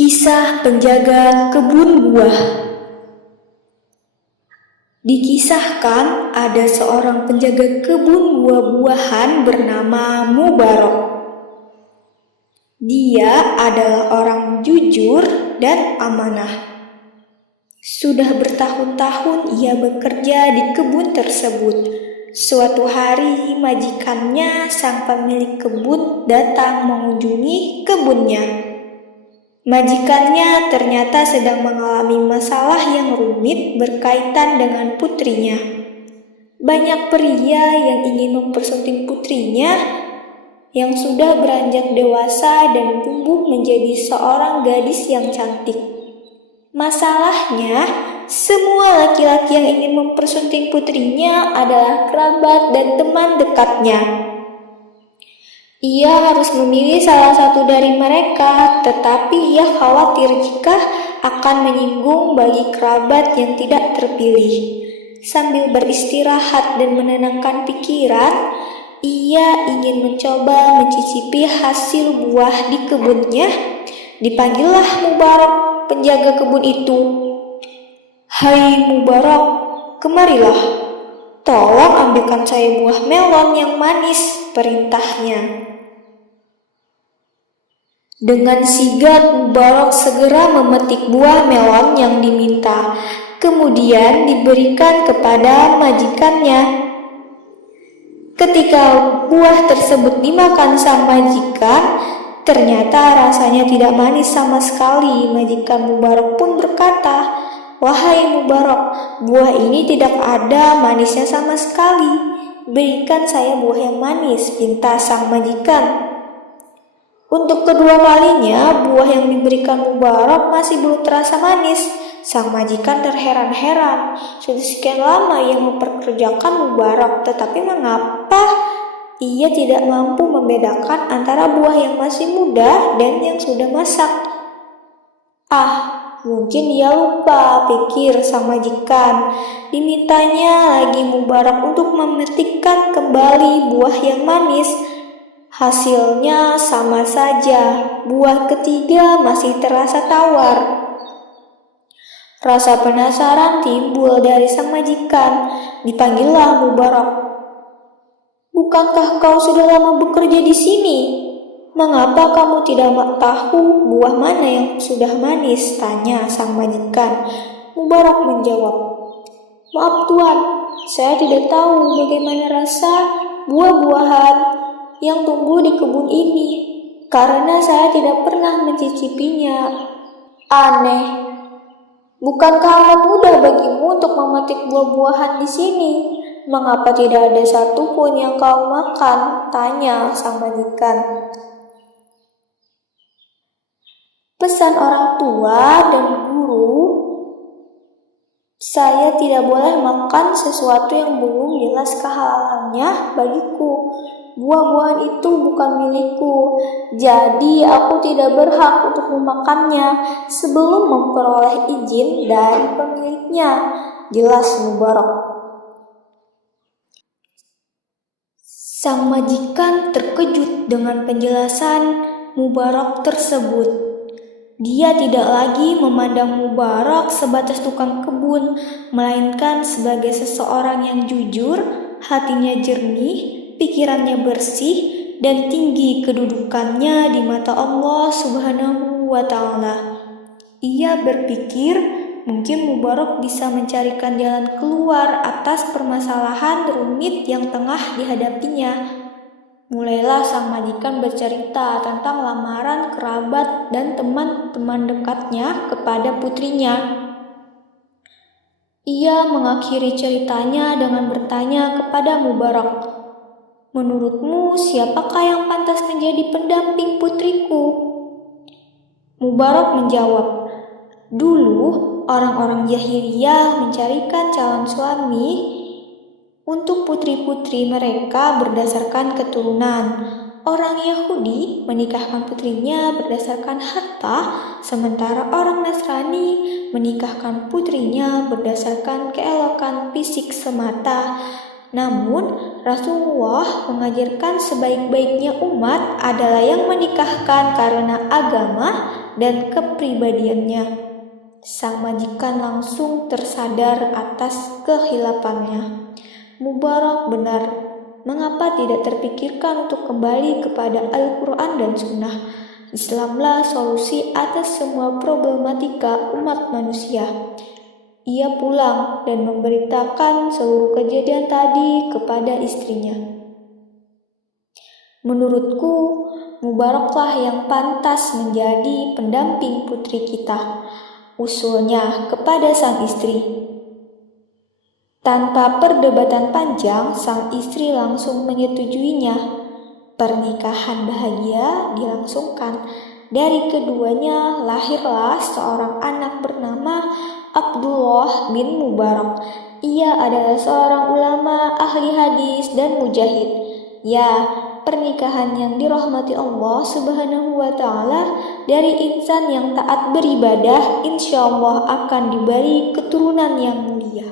Kisah penjaga kebun buah. Dikisahkan ada seorang penjaga kebun buah-buahan bernama Mubarok. Dia adalah orang jujur dan amanah. Sudah bertahun-tahun ia bekerja di kebun tersebut. Suatu hari majikannya, sang pemilik kebun, datang mengunjungi kebunnya. Majikannya ternyata sedang mengalami masalah yang rumit berkaitan dengan putrinya. Banyak pria yang ingin mempersunting putrinya yang sudah beranjak dewasa dan tumbuh menjadi seorang gadis yang cantik. Masalahnya, semua laki-laki yang ingin mempersunting putrinya adalah kerabat dan teman dekatnya. Ia harus memilih salah satu dari mereka, tetapi ia khawatir jika akan menyinggung bagi kerabat yang tidak terpilih. Sambil beristirahat dan menenangkan pikiran, ia ingin mencoba mencicipi hasil buah di kebunnya. Dipanggillah Mubarok, penjaga kebun itu. "Hai Mubarok, kemarilah. Tolong ambilkan saya buah melon yang manis," perintahnya. Dengan sigap, Mubarok segera memetik buah melon yang diminta, kemudian diberikan kepada majikannya. Ketika buah tersebut dimakan sang majikan, ternyata rasanya tidak manis sama sekali. Majikan Mubarok pun berkata, "Wahai Mubarok, buah ini tidak ada manisnya sama sekali. Berikan saya buah yang manis," pinta sang majikan. Untuk kedua kalinya, buah yang diberikan Mubarok masih belum terasa manis. Sang majikan terheran-heran. Sudah sekian lama ia memperkerjakan Mubarok, tetapi mengapa ia tidak mampu membedakan antara buah yang masih muda dan yang sudah masak? Mungkin ia lupa, pikir sang majikan. Dimintanya lagi Mubarok untuk memetikkan kembali buah yang manis. Hasilnya sama saja, buah ketiga masih terasa tawar. Rasa penasaran timbul dari sang majikan. Dipanggillah Mubarok. "Bukankah kau sudah lama bekerja di sini? Mengapa kamu tidak tahu buah mana yang sudah manis?" tanya sang majikan. Mubarok menjawab, "Maaf Tuan, saya tidak tahu bagaimana rasa buah-buahan yang tumbuh di kebun ini, karena saya tidak pernah mencicipinya." "Aneh, bukankah amat mudah bagimu untuk memetik buah-buahan di sini? Mengapa tidak ada satu pun yang kau makan?" tanya sang majikan. "Pesan orang tua dan guru, saya tidak boleh makan sesuatu yang belum jelas kehalalannya bagiku. Buah-buahan itu bukan milikku, jadi aku tidak berhak untuk memakannya sebelum memperoleh izin dari pemiliknya," jelas Mubarok. Sang majikan terkejut dengan penjelasan Mubarok tersebut. Dia tidak lagi memandang Mubarok sebatas tukang kebun, melainkan sebagai seseorang yang jujur, hatinya jernih, pikirannya bersih, dan tinggi kedudukannya di mata Allah Subhanahu wa Ta'ala. Ia berpikir mungkin Mubarok bisa mencarikan jalan keluar atas permasalahan rumit yang tengah dihadapinya. Mulailah sang majikan bercerita tentang lamaran kerabat dan teman-teman dekatnya kepada putrinya. Ia mengakhiri ceritanya dengan bertanya kepada Mubarok, "Menurutmu siapakah yang pantas menjadi pendamping putriku?" Mubarok menjawab, "Dulu orang-orang jahiliyah mencarikan calon suami untuk putri-putri mereka berdasarkan keturunan. Orang Yahudi menikahkan putrinya berdasarkan harta, sementara orang Nasrani menikahkan putrinya berdasarkan keelokan fisik semata. Namun, Rasulullah mengajarkan sebaik-baiknya umat adalah yang menikahkan karena agama dan kepribadiannya. Sang majikan langsung tersadar atas kehilafannya. Mubarak benar, mengapa tidak terpikirkan untuk kembali kepada Al-Quran dan Sunnah? Islamlah solusi atas semua problematika umat manusia. Ia pulang dan memberitakan seluruh kejadian tadi kepada istrinya. Menurutku, Mubaraklah yang pantas menjadi pendamping putri kita, usulnya kepada sang istri. Tanpa perdebatan panjang, sang istri langsung menyetujuinya. Pernikahan bahagia dilangsungkan. Dari keduanya lahirlah seorang anak bernama Abdullah bin Mubarak. Ia adalah seorang ulama, ahli hadis, dan mujahid. Ya, pernikahan yang dirahmati Allah Subhanahu wa Ta'ala dari insan yang taat beribadah, insya Allah akan diberi keturunan yang mulia.